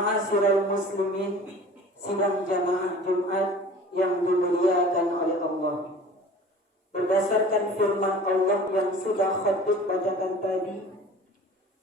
Ma'asyiral muslimin, sidang jamaah Jumat yang dimuliakan oleh Allah. Berdasarkan firman Allah yang sudah khatib bacakan tadi,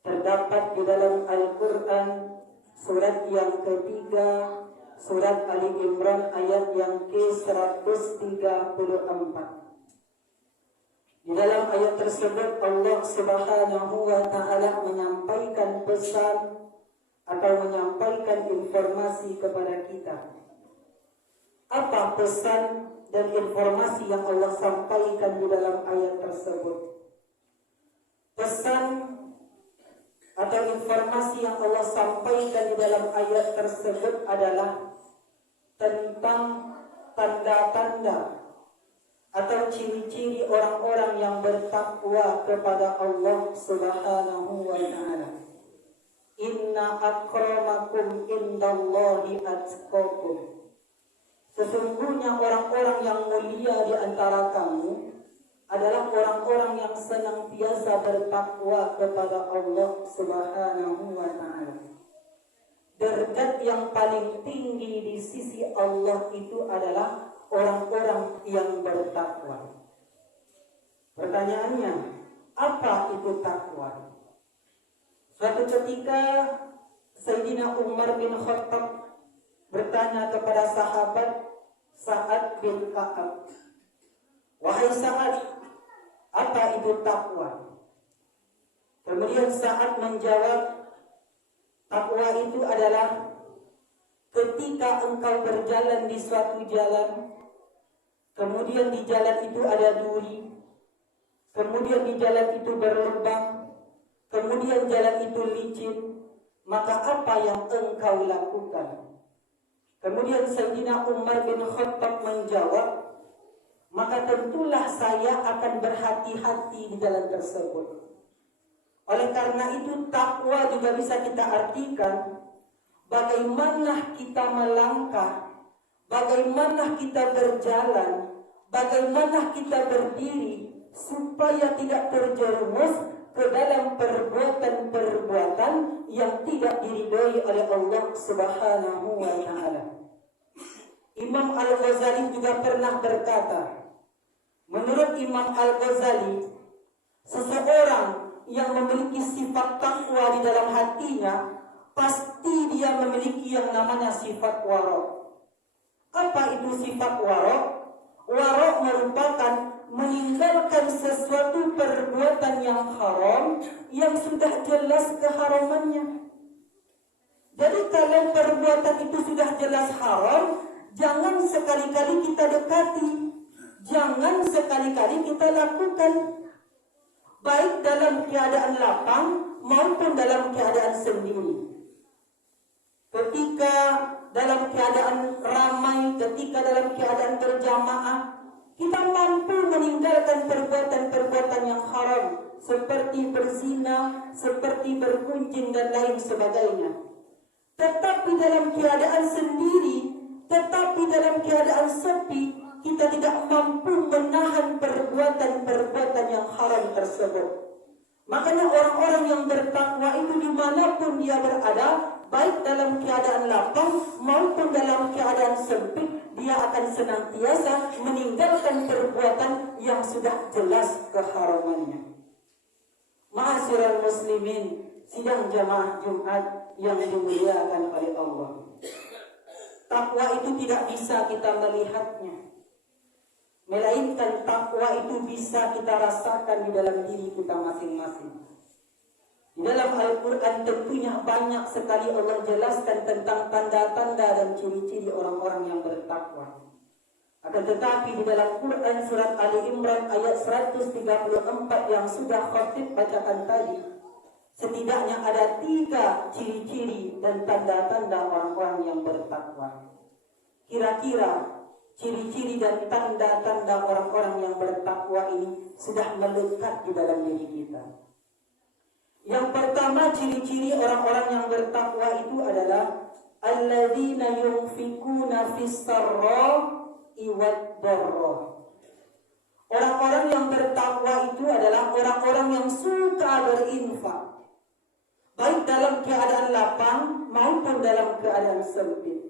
terdapat di dalam Al-Quran surat yang ketiga, surat Ali Imran ayat yang ke-134. Di dalam ayat tersebut Allah Subhanahu wa Ta'ala menyampaikan pesan atau menyampaikan informasi kepada kita. Apa pesan dan informasi yang Allah sampaikan di dalam ayat tersebut? Pesan atau informasi yang Allah sampaikan di dalam ayat tersebut adalah tentang tanda-tanda atau ciri-ciri orang-orang yang bertakwa kepada Allah Subhanahu wa Ta'ala. Inna akramakum indallahi atqakum. Sesungguhnya orang-orang yang mulia di antara kamu adalah orang-orang yang senantiasa bertakwa kepada Allah Subhanahu wa Ta'ala. Derajat yang paling tinggi di sisi Allah itu adalah orang-orang yang bertakwa. Pertanyaannya, apa itu takwa? Suatu ketika Sayyidina Umar bin Khattab bertanya kepada sahabat Sa'ad bin Ka'ab, "Wahai Sa'ad, apa itu takwa?" Kemudian Sa'ad menjawab, takwa itu adalah ketika engkau berjalan di suatu jalan, kemudian di jalan itu ada duri, kemudian di jalan itu berlubang, kemudian jalan itu licin, maka apa yang engkau lakukan? Kemudian Sayyidina Umar bin Khattab menjawab, maka tentulah saya akan berhati-hati di jalan tersebut. Oleh karena itu takwa juga bisa kita artikan bagaimana kita melangkah, bagaimana kita berjalan, bagaimana kita berdiri supaya tidak terjerumus ke dalam perbuatan-perbuatan yang tidak diridhoi oleh Allah Subhanahu wa Ta'ala. Imam Al-Ghazali juga pernah berkata, menurut Imam Al-Ghazali, seseorang yang memiliki sifat takwa di dalam hatinya, pasti dia memiliki yang namanya sifat wara'. Apa itu sifat wara'? Wara' merupakan meninggalkan sesuatu perbuatan yang haram yang sudah jelas keharamannya. Jadi kalau perbuatan itu sudah jelas haram, jangan sekali-kali kita dekati, jangan sekali-kali kita lakukan, baik dalam keadaan lapang maupun dalam keadaan sendiri. Ketika dalam keadaan ramai, ketika dalam keadaan berjamaah, kita mampu meninggalkan perbuatan-perbuatan yang haram seperti berzina, seperti berkunjing dan lain sebagainya. Tetapi dalam keadaan sendiri, tetapi dalam keadaan sepi, kita tidak mampu menahan perbuatan-perbuatan yang haram tersebut. Makanya orang-orang yang bertakwa itu dimanapun dia berada, baik dalam keadaan lapang maupun dalam keadaan sempit, dia akan senantiasa meninggalkan perbuatan yang sudah jelas keharamannya. Ma'asyiral muslimin, sidang jamaah Jumat yang dimuliakan oleh Allah. Takwa itu tidak bisa kita melihatnya, melainkan takwa itu bisa kita rasakan di dalam diri kita masing-masing. Di dalam Al-Quran tentunya banyak sekali Allah jelaskan tentang tanda-tanda dan ciri-ciri orang-orang yang bertakwa. Akan tetapi di dalam Quran surat Ali Imran ayat 134 yang sudah khatib bacakan tadi, setidaknya ada 3 ciri-ciri dan tanda-tanda orang-orang yang bertakwa. Kira-kira ciri-ciri dan tanda-tanda orang-orang yang bertakwa ini sudah melekat di dalam diri kita. Yang pertama, ciri-ciri orang-orang yang bertakwa itu adalah alladzina yunfikuna fis-sarra'i wad-dharra. Orang-orang yang bertakwa itu adalah orang-orang yang suka berinfak. baik dalam keadaan lapang maupun dalam keadaan sempit.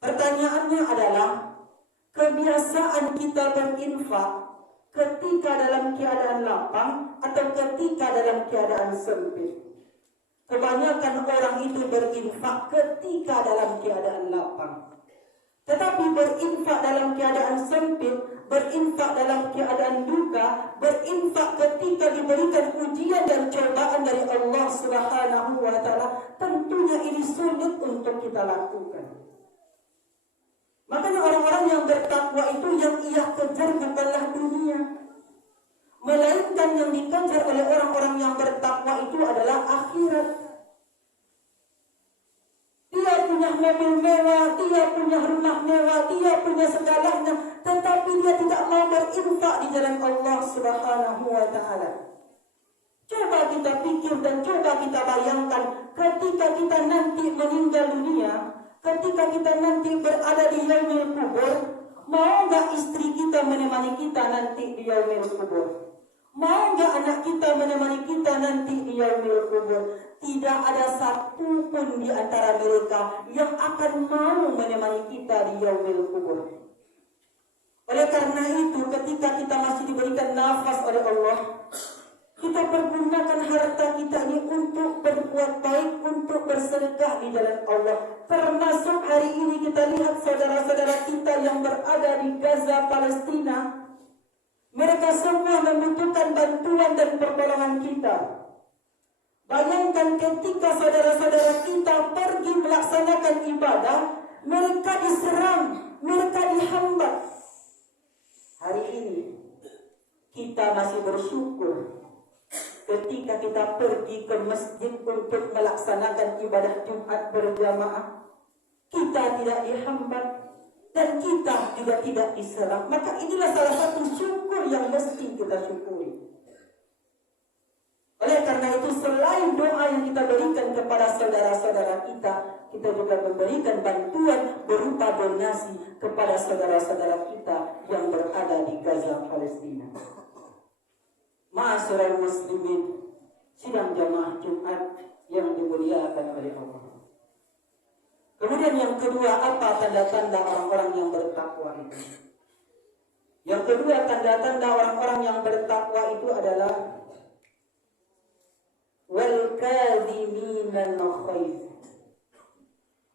Pertanyaannya adalah, kebiasaan kita berinfak ketika dalam keadaan lapang atau ketika dalam keadaan sempit? Kebanyakan orang itu berinfak ketika dalam keadaan lapang. Tetapi berinfak dalam keadaan sempit, berinfak dalam keadaan duka, berinfak ketika diberikan ujian dan cobaan dari Allah Subhanahu wa Ta'ala, tentunya ini sulit untuk kita lakukan. Makanya orang-orang yang bertakwa itu yang ia kejar bukanlah dunia, melainkan yang dikejar oleh orang-orang yang bertakwa itu adalah akhirat. Dia punya mobil mewah, dia punya rumah mewah, dia punya segalanya, tetapi dia tidak mau berinfak di jalan Allah Subhanahu wa Ta'ala. Coba kita pikir dan coba kita bayangkan, ketika kita nanti meninggal dunia, ketika kita nanti berada di yaumil kubur, mau gak istri kita menemani kita nanti di yaumil kubur? Mau gak anak kita menemani kita nanti di yaumil kubur? Tidak ada satu pun di antara mereka yang akan mau menemani kita di yaumil kubur. Oleh karena itu, ketika kita masih diberikan nafas oleh Allah, kita pergunakan harta kita ini untuk berbuat baik, untuk bersedekah di jalan Allah. Termasuk hari ini kita lihat saudara-saudara kita yang berada di Gaza, Palestina. Mereka semua membutuhkan bantuan dan pertolongan kita. Bayangkan ketika saudara-saudara kita pergi melaksanakan ibadah, mereka diserang, mereka dihambat. Hari ini kita masih bersyukur ketika kita pergi ke masjid untuk melaksanakan ibadah Jumat berjamaah, kita tidak dihambat dan kita juga tidak diserang. Maka inilah salah satu syukur yang mesti kita syukuri. Oleh karena itu, selain doa yang kita berikan kepada saudara-saudara kita, kita juga memberikan bantuan berupa donasi kepada saudara-saudara kita yang berada di Gaza, Palestina. Ma'asyiral muslimin, sidang jamaah Jumat yang dimuliakan oleh Allah. Kemudian yang kedua, apa tanda-tanda orang-orang yang bertakwa itu? Yang kedua, tanda-tanda orang-orang yang bertakwa itu adalah wal kadhimina al-ghaiz.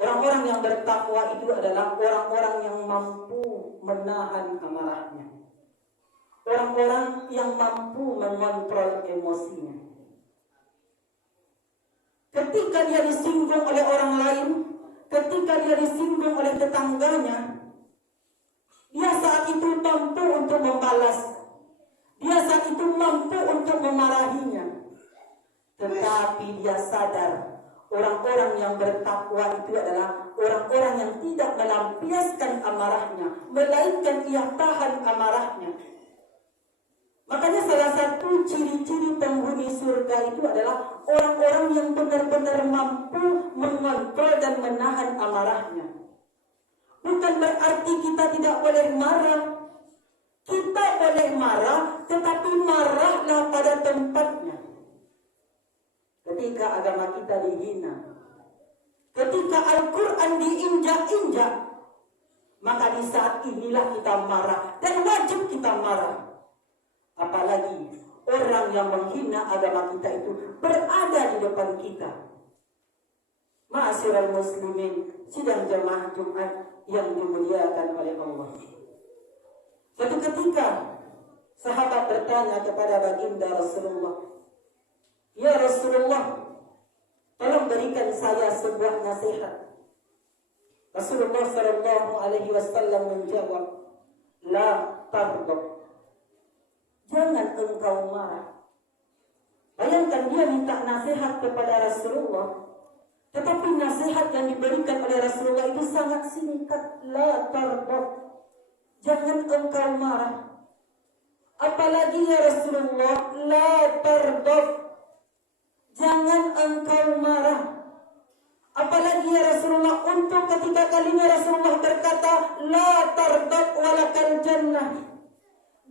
Orang-orang yang bertakwa itu adalah orang-orang yang mampu menahan amarahnya. Orang-orang yang mampu mengontrol emosinya. Ketika dia disinggung oleh orang lain, ketika dia disinggung oleh tetangganya, dia saat itu mampu untuk membalas. Dia saat itu mampu untuk memarahinya. Tetapi dia sadar, orang-orang yang bertakwa itu adalah orang-orang yang tidak melampiaskan amarahnya, melainkan ia tahan amarahnya. Makanya salah satu ciri-ciri penghuni surga itu adalah orang-orang yang benar-benar mampu mengontrol dan menahan amarahnya. Bukan berarti kita tidak boleh marah. Kita boleh marah, tetapi marahlah pada tempatnya. Ketika agama kita dihina, ketika Al-Quran diinjak-injak, maka di saat inilah kita marah, dan wajib kita marah. Apalagi orang yang menghina agama kita itu berada di depan kita. Ma'asyiral muslimin, sidang jamaah Jumat yang dimuliakan oleh Allah. Suatu ketika sahabat bertanya kepada baginda Rasulullah, "Ya Rasulullah, tolong berikan saya sebuah nasihat." Rasulullah sallallahu alaihi wasallam menjawab, "La tardab." Jangan engkau marah. Bayangkan dia minta nasihat kepada Rasulullah, tetapi nasihat yang diberikan oleh Rasulullah itu sangat singkat. La tardab. Jangan engkau marah. Apalagi ya Rasulullah, la tardab. Jangan engkau marah. Apalagi ya Rasulullah, untuk ketiga kalinya Rasulullah berkata, la tardab walakal jannah.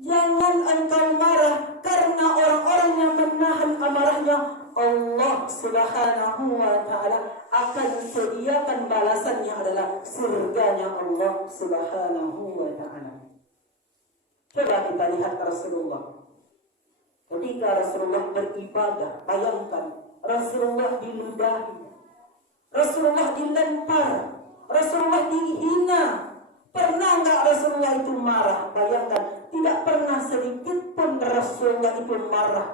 Jangan engkau marah, karena orang-orang yang menahan amarahnya Allah Subhanahu wa Ta'ala akan sediakan balasannya adalah surganya Allah Subhanahu wa Ta'ala. Coba kita lihat Rasulullah. Ketika Rasulullah beribadah, bayangkan Rasulullah diludahi, Rasulullah dilempar, Rasulullah dihina. Pernah nggak Rasulullah itu marah? Bayangkan, tidak pernah sedikit pun Rasulullah itu marah.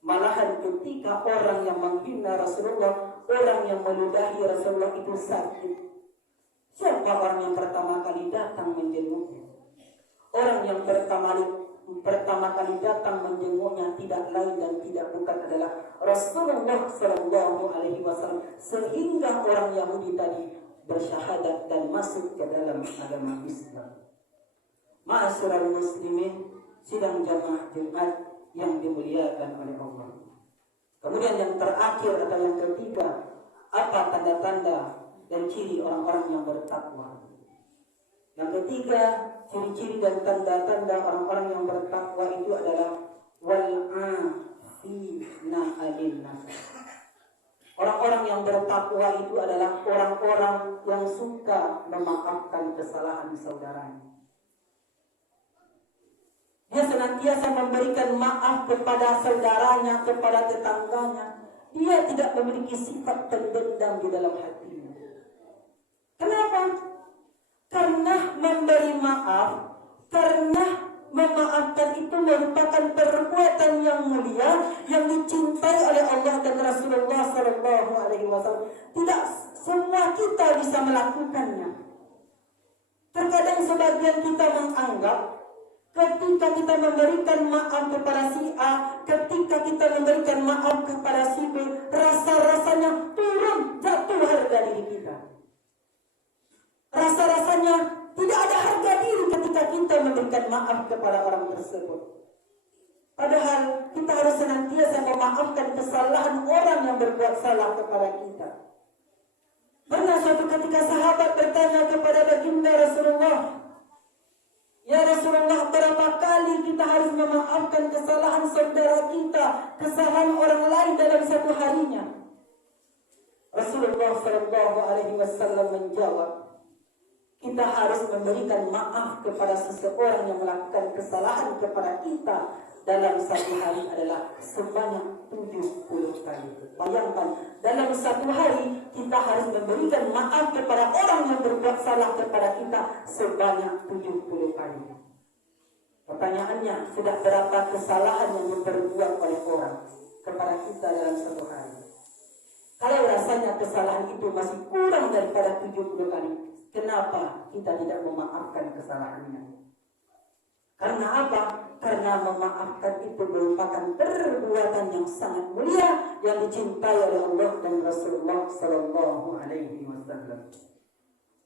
Malahan ketika orang yang menghina Rasulullah, orang yang meludahi Rasulullah itu sakit, siapa orang yang pertama kali datang menjenguknya? Orang yang pertama kali datang menjenguknya tidak lain dan tidak bukan adalah Rasulullah Sallallahu Alaihi Wasallam, sehingga orang Yahudi tadi bersyahadat dan masuk ke dalam agama Islam. Ma'asyiral muslimin, sidang jamaah Jumat yang dimuliakan oleh Allah. Kemudian yang terakhir atau yang ketiga, apa tanda-tanda dan ciri orang-orang yang bertakwa? Yang ketiga, ciri-ciri dan tanda-tanda orang-orang yang bertakwa itu adalah wal'afina 'anil nas. Orang-orang yang bertakwa itu adalah orang-orang yang suka memaafkan kesalahan saudaranya. Dia senantiasa memberikan maaf kepada saudaranya, kepada tetangganya. Dia tidak memiliki sifat pendendam di dalam hatinya. Kenapa? Karena memberi maaf, karena memaafkan itu merupakan perbuatan yang mulia yang dicintai oleh Allah dan Rasulullah Sallallahu Alaihi Wasallam. Tidak semua kita bisa melakukannya. Terkadang sebagian kita menganggap ketika kita memberikan maaf kepada si A, ketika kita memberikan maaf kepada si B, rasa-rasanya turun, jatuh harga diri kita. Rasa-rasanya tidak ada harga diri ketika kita memberikan maaf kepada orang tersebut. Padahal kita harus senantiasa memaafkan kesalahan orang yang berbuat salah kepada kita. Pernah suatu ketika sahabat bertanya kepada baginda Rasulullah, "Ya Rasulullah, berapa kali kita harus memaafkan kesalahan saudara kita, kesalahan orang lain dalam satu harinya?" Rasulullah Shallallahu Alaihi Wasallam menjawab, kita harus memberikan maaf kepada seseorang yang melakukan kesalahan kepada kita dalam satu hari adalah sebanyak 70 kali. Bayangkan, dalam satu hari kita harus memberikan maaf kepada orang yang berbuat salah kepada kita sebanyak 70 kali. Pertanyaannya, sudah berapa kesalahan yang diperbuat oleh orang kepada kita dalam satu hari? Kalau rasanya kesalahan itu masih kurang daripada 70 kali, kenapa kita tidak memaafkan kesalahannya? Karena apa? Karena memaafkan itu merupakan perbuatan yang sangat mulia yang dicintai oleh Allah dan Rasulullah Sallallahu Alaihi Wasallam.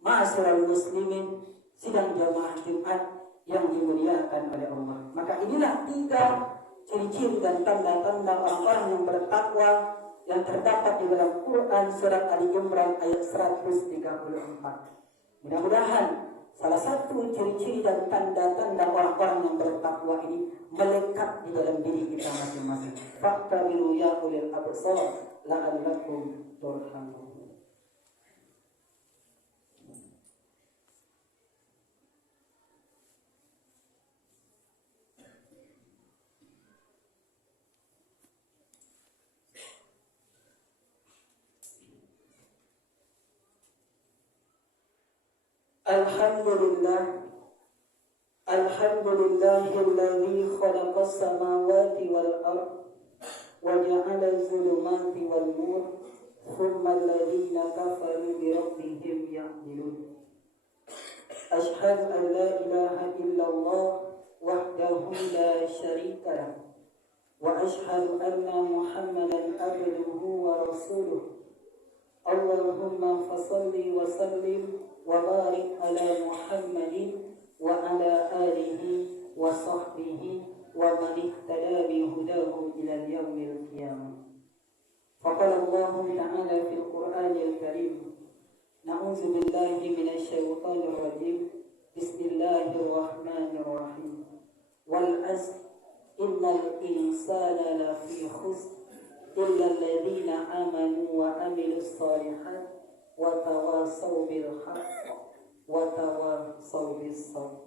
Ma'asyiral muslimin, sidang jamaah Jumat yang dimuliakan oleh Allah. Maka inilah 3 ciri-ciri dan tanda-tanda orang-orang yang bertakwa yang terdapat di dalam Quran surat Ali Imran ayat 134. Mudah-mudahan salah satu ciri-ciri dan tanda-tanda orang-orang yang bertakwa ini melekat di dalam diri kita masing-masing. Fattabiru ya ulil absar la'allakum turhamun. Alhamdulillahilladzi khalaqas samawati wal ardh wa ja'ala az-zulumati wan nur thumma alladhina kafaru bi rabbihim ya'dilun. Ashhadu an la ilaha illallah wahdahu la syarika lah wa ashhadu anna Muhammadan abduhu wa rasuluh. Allahumma fasalli wa sallim wa barik ala Muhammadin wa ala alihi wa sahbihi wa man ihtada bi hudahu ila yaumil qiyamah. Faqala Allah ta'ala fil Qur'anil Karim, na'udzu billahi minasy syaithanir rajim. Bismillahirrahmanirrahim. Wal 'asr innal insana lafi khusr إلا الذين آمنوا وعملوا الصالحات وتواصوا بالحق وتواصوا بالصبر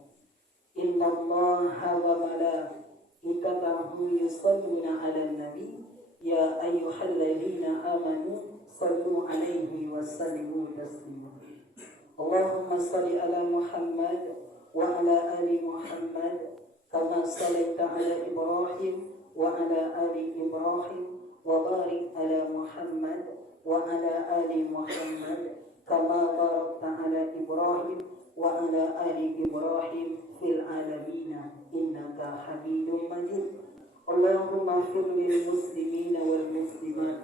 إن الله وملائكته يصلون على النبي يا أيها الذين آمنوا صلوا عليه وسلموا تسليما اللهم صل على محمد وعلى آل محمد كما صليت على إبراهيم وعلى آل إبراهيم وبارك على محمد وعلى آل محمد كما باركت على إبراهيم وعلى آل إبراهيم في العالمين إنك حميد مجيد اللهم اغفر للمسلمين والمسلمات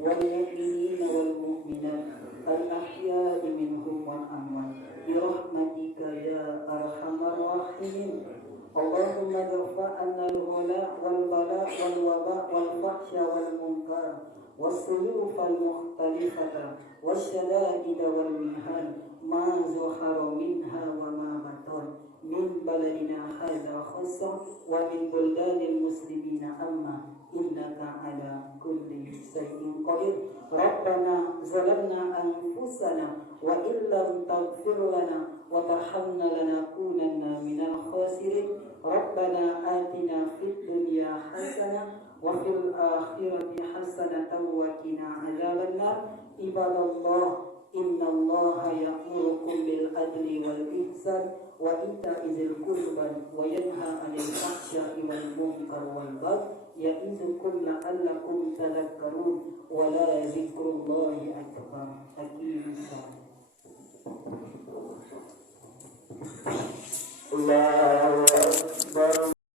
والمؤمنين والمؤمنات الأحياء منهم والأموات برحمتك يا أرحم الراحمين اللهم ارفع عنا الغلاء والبلاء والوباء والفحش والمنكر والسيوف المختلفة والشدائد والمهان ما ظهر منها وما بطن من بلدنا هذا خاصة ومن بلدان المسلمين أما إنك على كل شيء قدير ربنا ظلمنا أنفسنا وإن لم تغفر لنا وترحمنا لنكونن من الخاسرين ربنا آتنا في الدنيا حسنة وفي الآخرة حسنة وقنا عذاب النار عباد الله إن الله يأمركم بالعدل والإحسان وإيتاء ذي القربى وينهى عن الفحشاء والمنكر والبغي يعظكم لعلكم تذكرون ولذكر الله أكبر أقيموا الصلاة الله أكبر